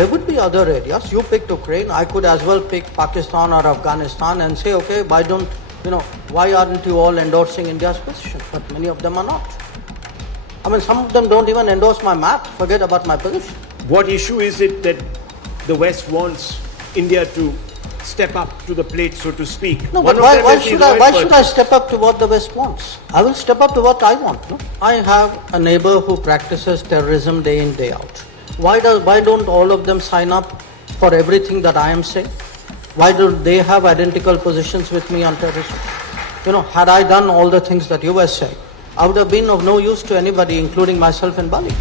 there would be other areas. You picked Ukraine. I could as well pick Pakistan or Afghanistan and say, okay, why aren't you all endorsing India's position? But many of them are not. I mean, some of them don't even endorse my map. Forget about my position. What issue is it that the West wants India to step up to the plate, so to speak? No, but why should I step up to what the West wants? I will step up to what I want. No? I have a neighbor who practices terrorism day in, day out. Why don't all of them sign up for everything that I am saying? Why don't they have identical positions with me on terrorism? Had I done all the things that you were saying, I would have been of no use to anybody, including myself in Bali.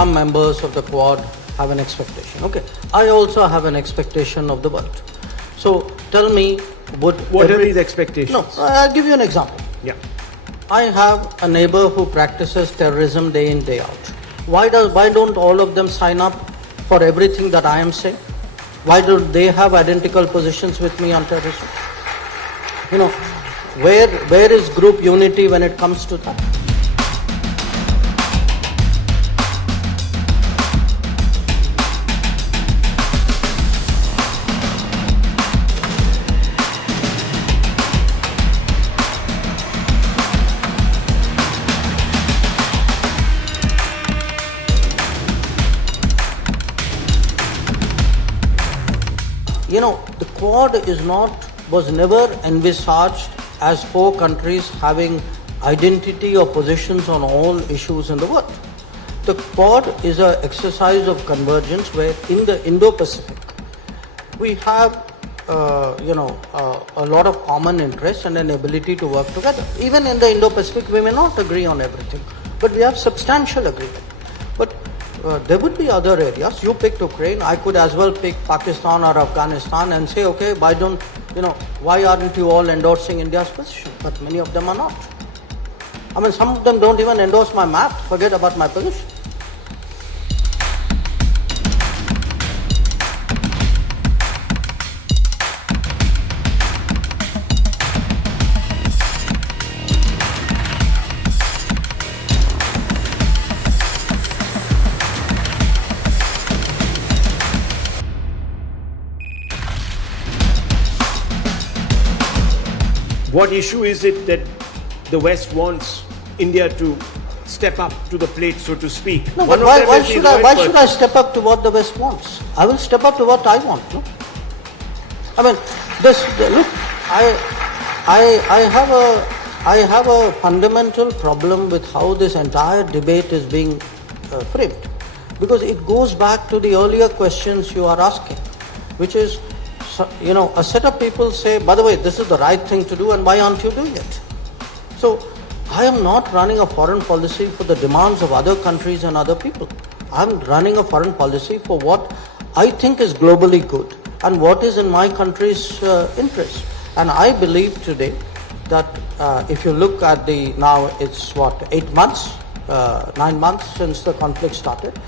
Some members of the Quad have an expectation. Okay, I also have an expectation of the world. So tell me, what are these expectations? No, I'll give you an example. Yeah. I have a neighbor who practices terrorism day in, day out. Why don't all of them sign up for everything that I am saying? Why don't they have identical positions with me on terrorism? Where is group unity when it comes to that? The Quad was never envisaged as 4 countries having identity or positions on all issues in the world. The Quad is an exercise of convergence where in the Indo-Pacific we have a lot of common interests and an ability to work together. Even in the Indo-Pacific we may not agree on everything, but we have substantial agreement. But there would be other areas. You picked Ukraine. I could as well pick Pakistan or Afghanistan and say, okay, why aren't you all endorsing India's position? But many of them are not. I mean, some of them don't even endorse my map. Forget about my position. What issue is it that the West wants India to step up to the plate, so to speak? No, but why should I step up to what the West wants? I will step up to what I want. No? I mean, I have a fundamental problem with how this entire debate is being framed, because it goes back to the earlier questions you are asking, which is, a set of people say, by the way, this is the right thing to do and why aren't you doing it? So I am not running a foreign policy for the demands of other countries and other people. I am running a foreign policy for what I think is globally good and what is in my country's interest. And I believe today that if you look at now it's 9 months since the conflict started.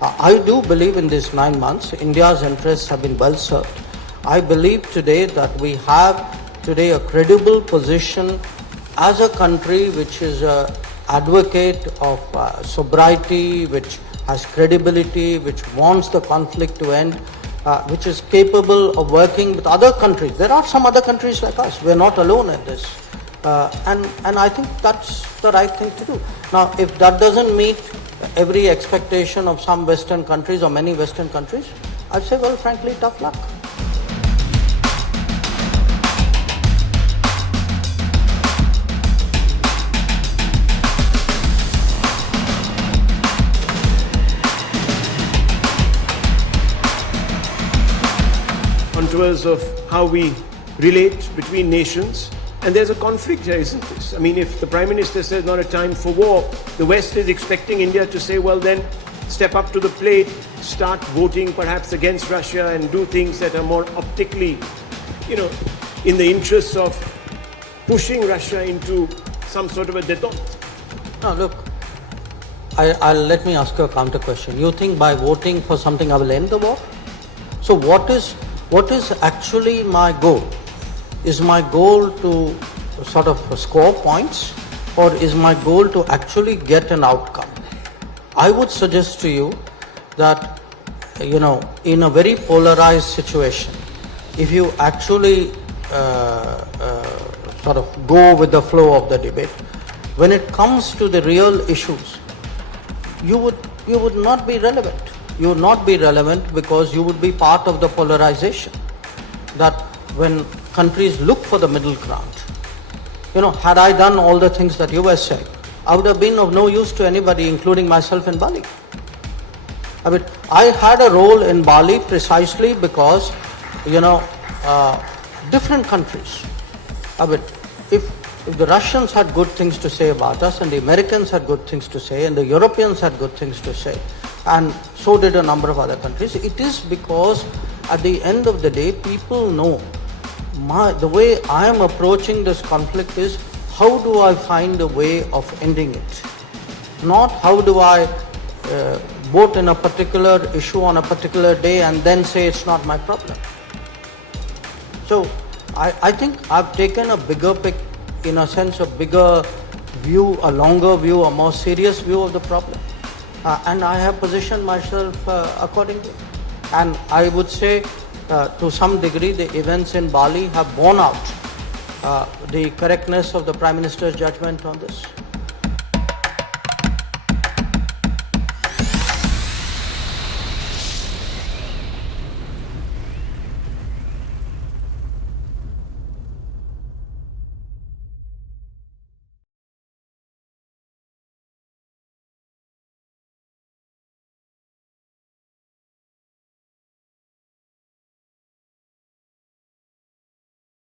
I do believe in these 9 months, India's interests have been well served. I believe today that we have today a credible position as a country which is an advocate of sobriety, which has credibility, which wants the conflict to end, which is capable of working with other countries. There are some other countries like us. We're not alone in this. And I think that's the right thing to do. Now, if that doesn't meet every expectation of some Western countries or many Western countries, I'd say, well, frankly, tough luck. Contours of how we relate between nations, and there's a conflict here, isn't this? I mean, if the Prime Minister says not a time for war, the West is expecting India to say, well then, step up to the plate, start voting perhaps against Russia and do things that are more optically, in the interests of pushing Russia into some sort of a détente. Now look, let me ask you a counter question. You think by voting for something I will end the war? So what is actually my goal? Is my goal to sort of score points, or is my goal to actually get an outcome? I would suggest to you that, in a very polarized situation, if you actually sort of go with the flow of the debate, when it comes to the real issues, you would not be relevant. You would not be relevant because you would be part of the polarization. That when countries look for the middle ground, had I done all the things that you were saying, I would have been of no use to anybody, including myself in Bali. I mean, I had a role in Bali precisely because, different countries. I mean, if the Russians had good things to say about us, and the Americans had good things to say, and the Europeans had good things to say, and so did a number of other countries, it is because at the end of the day, people know the way I am approaching this conflict is, how do I find a way of ending it? Not how do I vote in a particular issue on a particular day and then say it's not my problem. So I think I've taken a bigger in a sense, a bigger view, a longer view, a more serious view of the problem. And I have positioned myself accordingly. And I would say, to some degree, the events in Bali have borne out the correctness of the Prime Minister's judgment on this.